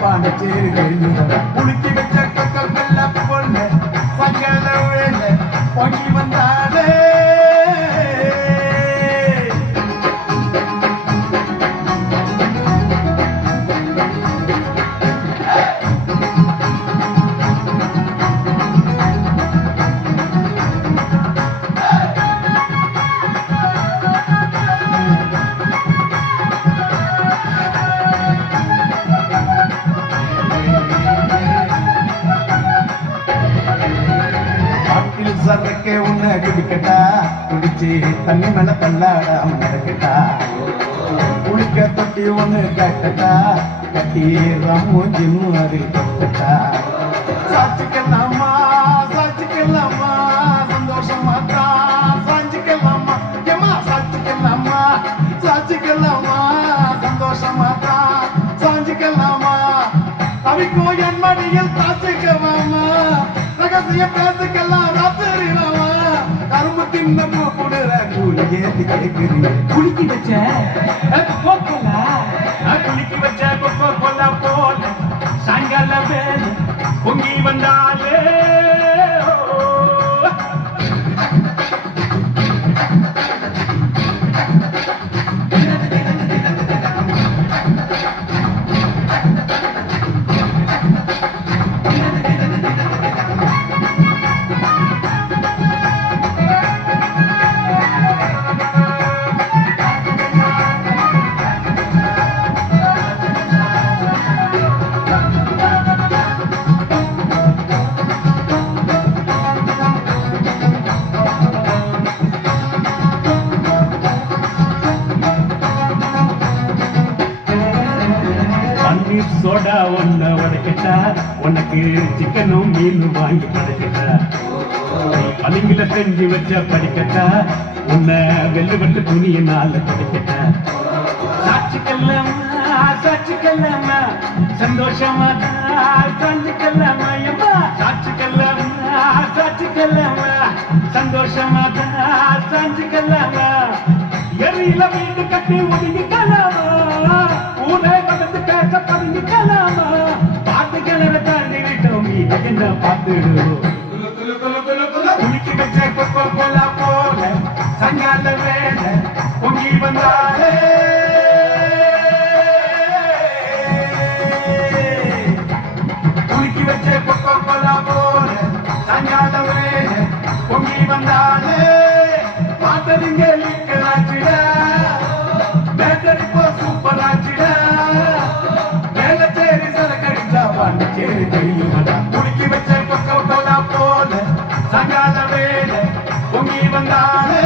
பாண்ட சேரு கழிஞ்சு குளிச்சு வச்ச கல்ல பொண்ணு பங்கல உழல பொங்கி வந்தாலே பசிக்க உன்னை குடிக்கட்டா? குடிச்சு தண்ணி மேல தள்ளாடாம நடக்கட்டா? குளிக்க தொட்டி ஒண்ணு கட்டட்டா? கட்டி ரம்மு ஜிம்மு அதில் கட்டட்டா சாச்சுக்கலாமா சாச்சுக்கலாமா சந்தோஷமா தான் சாட்சிக்கலாமா ஏமா சாட்சிக்கலாமா சாட்சிக்கலாமா சந்தோஷமா தான் சாட்சிக்கலாமா தவிக்கும் என் மடியில் தாச்சிக்கலாமா ரகசிய பேசுக்க கரும்பு தின்ன கூலி ஏத்தி கேட்குறீங்க குளிக்கி வச்ச போக்கல குளிக்கி வச்ச கொக்கோ கொல்ல போல சாயங்கால வேலை பொங்கி வந்தாலே சோடா ஒன்ன உடைக்கட்டா உனக்கு சிக்கனும் மீனும் வாங்கி படைக்கட்டா. பளிங்கில செஞ்சு வச்ச படிக்கட்டா உன்னை வெள்ளுபட்டு துணியினால படிக்கட்டா சாட்சிக்கல்லாமா சாட்சிக்கல்லாமா சந்தோஷமா சாட்சிக்கல்லாமா எம்மா சாட்சிக்கல்லாமா சாட்சிக்கல்லாமா சந்தோஷமா சாட்சிக்கல்லாமா. எரியில வீடு கட்டி ஒதுங்கிக்கலாமா? ஊரே வந்து பேச பாட்டு கிணற தாண்டி விட்டோம் மீது என்ன பார்த்துடுவோம் குளிக்கி வச்ச கொக்கோ கோலா போல சங்கால வேலை பொங்கி வந்தாலே. குளிக்கி வச்ச கொக்கோ கோலா போல சங்கால வேலை பொங்கி வந்தாலே. பார்த்ததுங்க குடிக்கி வச்ச கொக்கோ கோலா போல சங்கால வேலை பொங்கி வந்தாலே